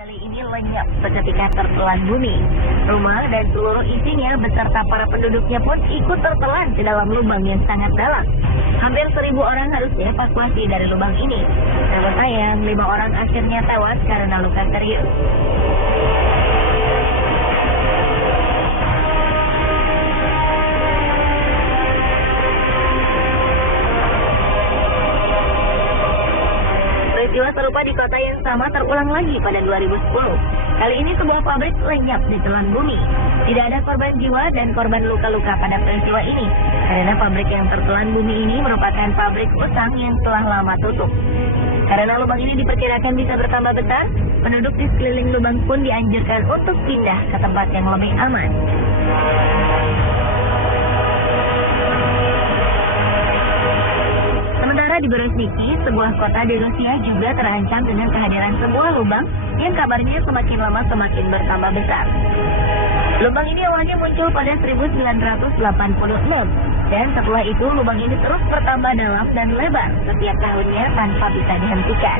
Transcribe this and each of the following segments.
Kali ini lenyap seketika tertelan bumi. Rumah dan seluruh isinya beserta para penduduknya pun ikut tertelan ke dalam lubang yang sangat dalam. Hampir 1.000 orang harus dievakuasi dari lubang ini. Namun sayang, 5 orang akhirnya tewas karena luka serius. Peristiwa serupa di kota yang sama terulang lagi pada 2010. Kali ini sebuah pabrik lenyap di telan bumi. Tidak ada korban jiwa dan korban luka-luka pada peristiwa ini, karena pabrik yang tertelan bumi ini merupakan pabrik utang yang telah lama tutup. Karena lubang ini diperkirakan bisa bertambah besar, penduduk di sekeliling lubang pun dianjurkan untuk pindah ke tempat yang lebih aman. Di Berezhniki, sebuah kota di Rusia juga terancam dengan kehadiran sebuah lubang yang kabarnya semakin lama semakin bertambah besar. Lubang ini awalnya muncul pada 1986, dan setelah itu lubang ini terus bertambah dalam dan lebar setiap tahunnya tanpa bisa dihentikan.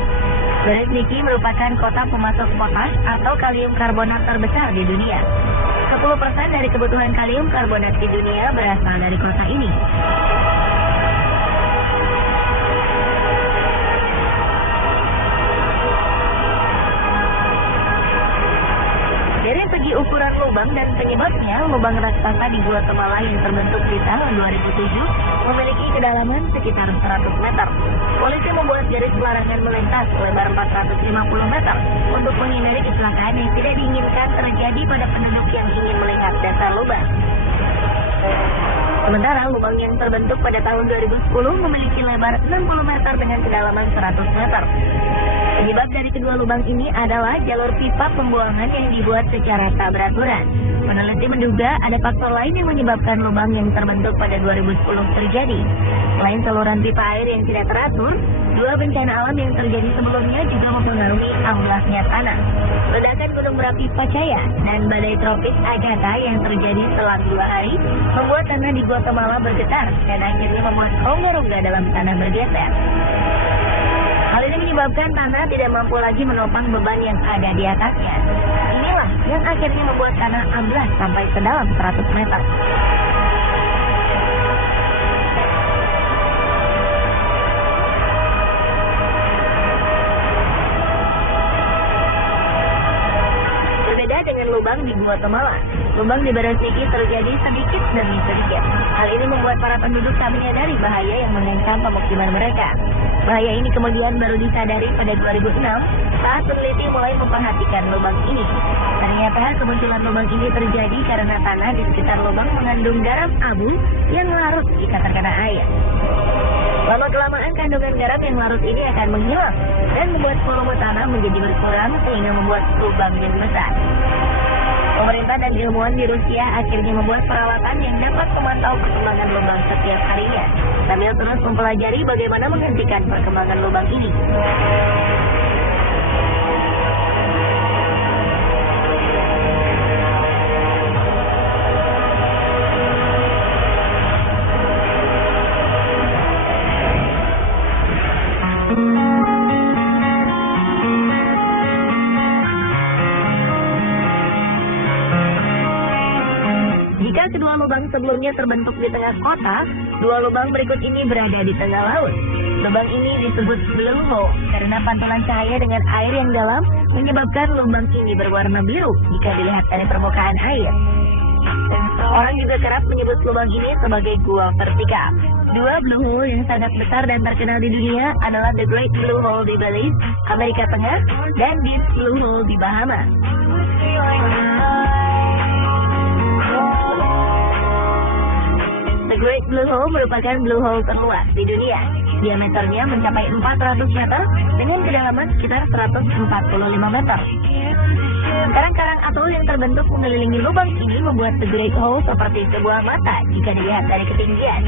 Berezhniki merupakan kota pemasok potas atau kalium karbonat terbesar di dunia. 10% dari kebutuhan kalium karbonat di dunia berasal dari kota ini. Dari segi ukuran lubang dan penyebabnya, lubang raksasa di Guatemala yang terbentuk di tahun 2007 memiliki kedalaman sekitar 100 meter. Polisi membuat garis pelarangan melintas lebar 450 meter untuk menghindari kecelakaan yang tidak diinginkan terjadi pada penduduk yang ingin melihat dasar lubang. Sementara lubang yang terbentuk pada tahun 2010 memiliki lebar 60 meter dengan kedalaman 100 meter. Penyebab dari kedua lubang ini adalah jalur pipa pembuangan yang dibuat secara tak beraturan. Peneliti menduga ada faktor lain yang menyebabkan lubang yang terbentuk pada 2010 terjadi. Selain saluran pipa air yang tidak teratur, dua bencana alam yang terjadi sebelumnya juga mempengaruhi amblasnya tanah. Ledakan gunung berapi Pacaya dan badai tropis Agatha yang terjadi selang 2 hari membuat tanah di Guatemala bergetar dan akhirnya membuat rongga-rongga dalam tanah bergeser. Hal ini menyebabkan tanah tidak mampu lagi menopang beban yang ada di atasnya. Inilah yang akhirnya membuat tanah amblas sampai sedalam 100 meter. Berbeda dengan lubang di Guatemala, lubang di Berezhniki terjadi sedikit demi sedikit. Hal ini membuat para penduduk tak menyadari bahaya yang mengancam pemukiman mereka. Bahaya ini kemudian baru disadari pada 2006 saat peneliti mulai memperhatikan lubang ini. Ternyata kemunculan lubang ini terjadi karena tanah di sekitar lubang mengandung garam abu yang larut jika terkena air. Lama-kelamaan kandungan garam yang larut ini akan menghilang dan membuat volume tanah menjadi berkurang sehingga membuat lubang yang besar. Pemerintah dan ilmuwan di Rusia akhirnya membuat peralatan yang dapat memantau perkembangan lubang setiap harinya, sambil terus mempelajari bagaimana menghentikan perkembangan lubang ini. Jika kedua lubang sebelumnya terbentuk di tengah kota, dua lubang berikut ini berada di tengah laut. Lubang ini disebut blue hole karena pantulan cahaya dengan air yang dalam menyebabkan lubang ini berwarna biru jika dilihat dari permukaan air. Orang juga kerap menyebut lubang ini sebagai gua vertikal. Dua blue hole yang sangat besar dan terkenal di dunia adalah The Great Blue Hole di Belize, Amerika Tengah, dan Deep Blue Hole di Bahama. The Great Blue Hole merupakan blue hole terluas di dunia. Diameternya mencapai 400 meter dengan kedalaman sekitar 145 meter. Karang-karang atol yang terbentuk mengelilingi lubang ini membuat The Great Hole seperti sebuah mata jika dilihat dari ketinggian.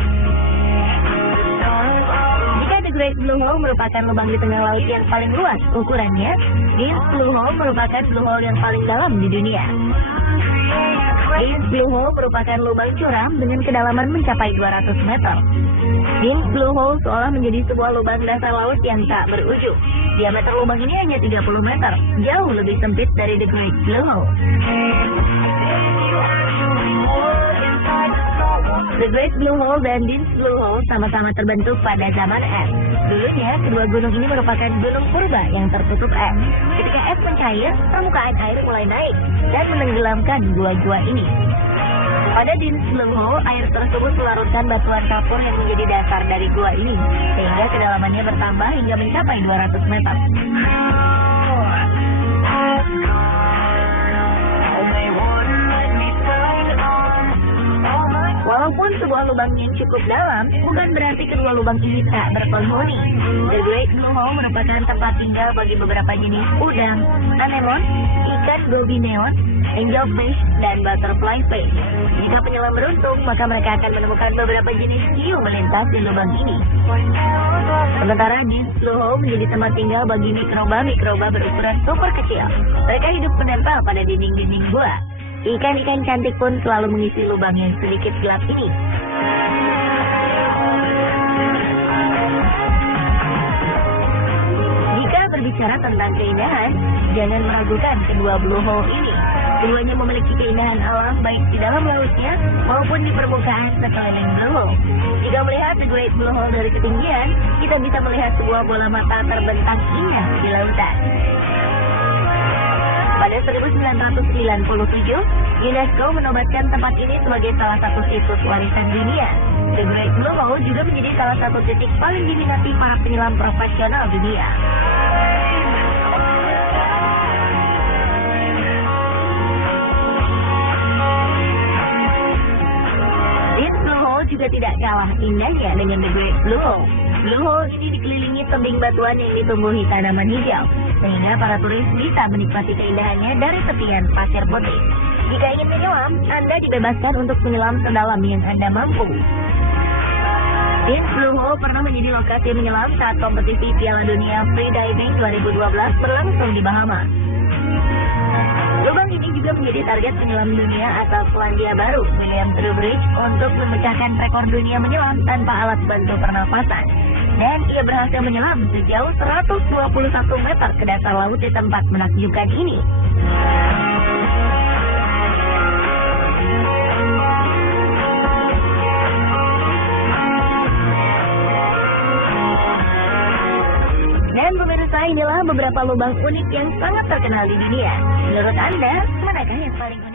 Jika The Great Blue Hole merupakan lubang di tengah laut yang paling luas ukurannya, Deep Blue Hole merupakan blue hole yang paling dalam di dunia. Dean's Blue Hole merupakan lubang curam dengan kedalaman mencapai 200 meter. Dean's Blue Hole seolah menjadi sebuah lubang dasar laut yang tak berujung. Diameter lubang ini hanya 30 meter, jauh lebih sempit dari The Great Blue Hole. The Great Blue Hole dan Dean's Blue Hole sama-sama terbentuk pada zaman es. Dulunya, kedua gunung ini merupakan gunung purba yang tertutup es. Ketika es mencair, permukaan air mulai naik dan menenggelamkan gua-gua ini. Pada Dean's Blue Hole, air tersebut melarutkan batuan kapur yang menjadi dasar dari gua ini, sehingga kedalamannya bertambah hingga mencapai 200 meter. Walaupun sebuah lubang yang cukup dalam, bukan berarti kedua lubang ini tak berpenghuni. The Great Blue Hole merupakan tempat tinggal bagi beberapa jenis udang, anemon, ikan gobi neon, angelfish, dan butterfly fish. Jika penyelam beruntung, maka mereka akan menemukan beberapa jenis hiu melintas di lubang ini. Sementara Dean's Blue Hole menjadi tempat tinggal bagi mikroba-mikroba berukuran super kecil. Mereka hidup menempel pada dinding-dinding gua. Ikan-ikan cantik pun selalu mengisi lubang yang sedikit gelap ini. Jika berbicara tentang keindahan, jangan meragukan kedua Blue Hole ini. Keduanya memiliki keindahan alam baik di dalam lautnya maupun di permukaan sekeliling Blue Hole. Jika melihat The Great Blue Hole dari ketinggian, kita bisa melihat sebuah bola mata terbentang indah di lautan. Pada 1997, UNESCO menobatkan tempat ini sebagai salah satu situs warisan dunia. The Great Blue Hole juga menjadi salah satu titik paling diminati para penyelam profesional dunia. Dean's Blue Hole juga tidak kalah indahnya dengan The Great Blue Hole. Blue Hole ini dikelilingi tebing batuan yang ditumbuhi tanaman hijau, sehingga para turis bisa menikmati keindahannya dari tepian pasir putih. Jika ingin menyelam, Anda dibebaskan untuk menyelam sedalam yang Anda mampu. Dean's Blue Hole pernah menjadi lokasi menyelam saat kompetisi Piala Dunia Freediving 2012 berlangsung di Bahamas. Lubang ini juga menjadi target penyelam dunia asal Selandia Baru, William Trowbridge, untuk memecahkan rekor dunia menyelam tanpa alat bantu pernafasan. Dan ia berhasil menyelam sejauh 121 meter ke dasar laut di tempat menakjubkan ini. Dan pemirsa, inilah beberapa lubang unik yang sangat terkenal di dunia. Menurut Anda, manakah yang paling unik?